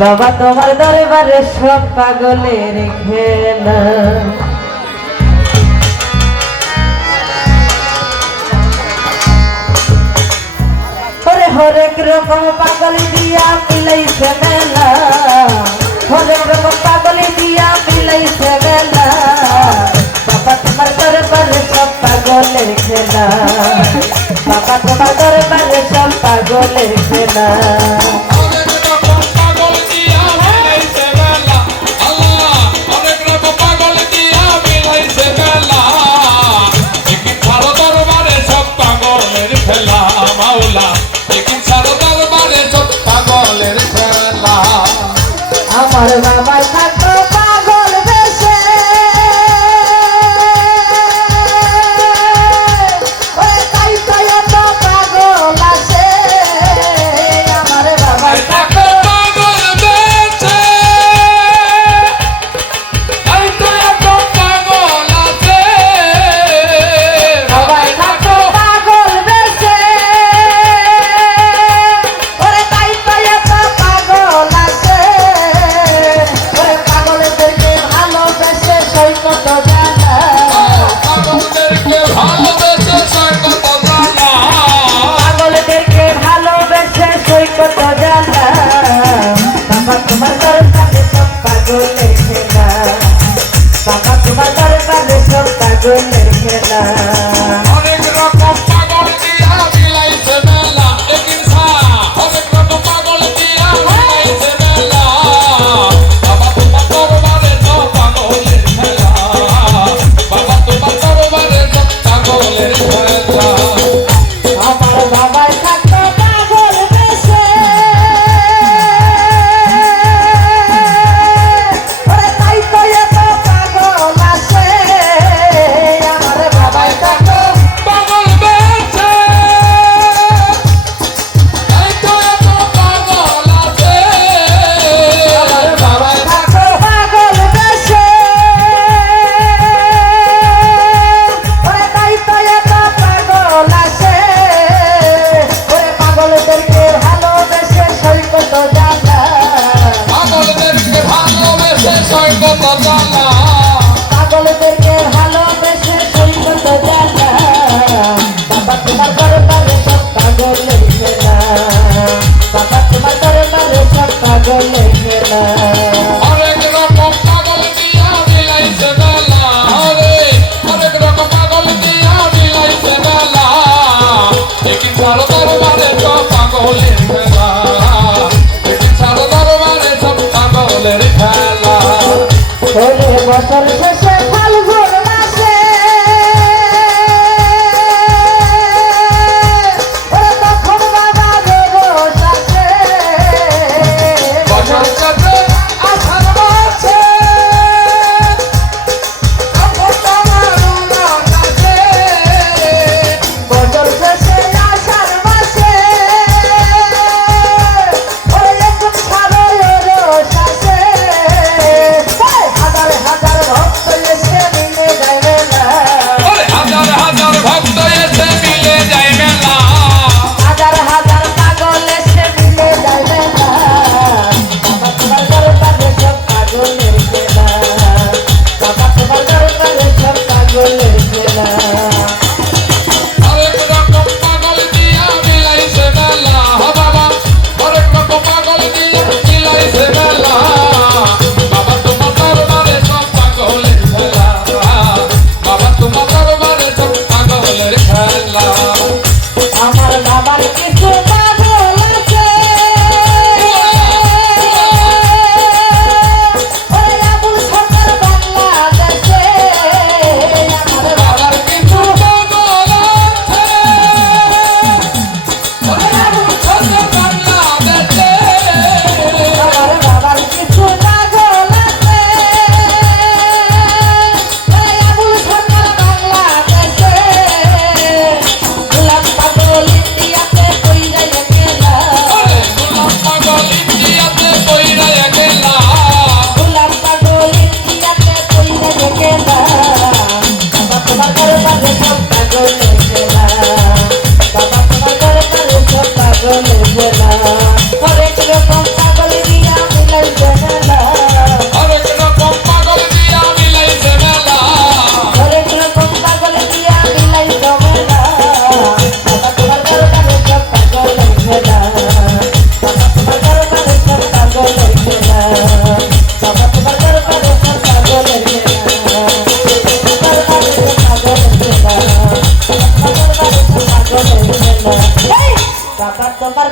বাবা তোমার দরবারে সব পাগলের খেলা। হরেক রকম পাগল দিয়া মিলাইছে মেলা, হরেক রকম পাগল দিয়া মিলাইছে মেলা। বাবা তোমার দরবারে সব পাগলের খেলা, বাবা তোমার দরবারে সব পাগলের খেলা। আমার বাবা থাকতো পাগল বেশে, ওই তাই তো এত পাগল আছে। আমার বাবা থাকতো পাগল বেশে, তাই তো এত পাগল আছে। সবাই থাকতো পাগল বেশে, ওরে তাই তো এত পাগল আছে। অনেক রকম পাগল দিয়া মিলাইছে মেলা, অনেক রকম পাগল দিয়া মিলাইছে মেলা। বাবা তোমার দরবারে সব পাগলের খেলা, বাবা তোমার দরবারে সব পাগলের খেলা। আমার বাবাই থাকতো পাগল বেশে, ওরে তাই তো এত পাগল আছে। আমার বাবাই থাকতো পাগল বেশে, তাই তো এত পাগল আছে। আমার বাবাই থাকতো পাগল বেশে, ওরে তাই তো এত পাগল আছে। ওরে পাগলদেরকে ভালোবেসে সৈকত জ্বালা, পাগলদেরকে ভালোবেসে সৈকত জ্বালা, পাগলদেরকে ভালোবেসে সৈকত জ্বালা। বাবা তোমার দরবারে সব পাগলের খেলা, বাবা তোমার দরবারে সব পাগলের খেলা। অনেক রকম পাগল দিয়া মিলাইছে মেলা, অনেক রকম পাগল দিয়া মিলাইছে মেলা। দেখি সার দরবারে সব পাগলের খেলা, দেখি সার দরবারে সব পাগলের খেলা। ওরে বছর শেষে ফাল্গুন মাসে, ওরে তখন বাবা রোজ আসে। বছর শেষে আষাঢ় মাসে, তখন তোমার রোজ আসে। বছর শেষে আষাঢ় মাসে, ওরে এখন সারো রোজ আসে। হাজার হাজার ভক্ত এই, বাবা তোমার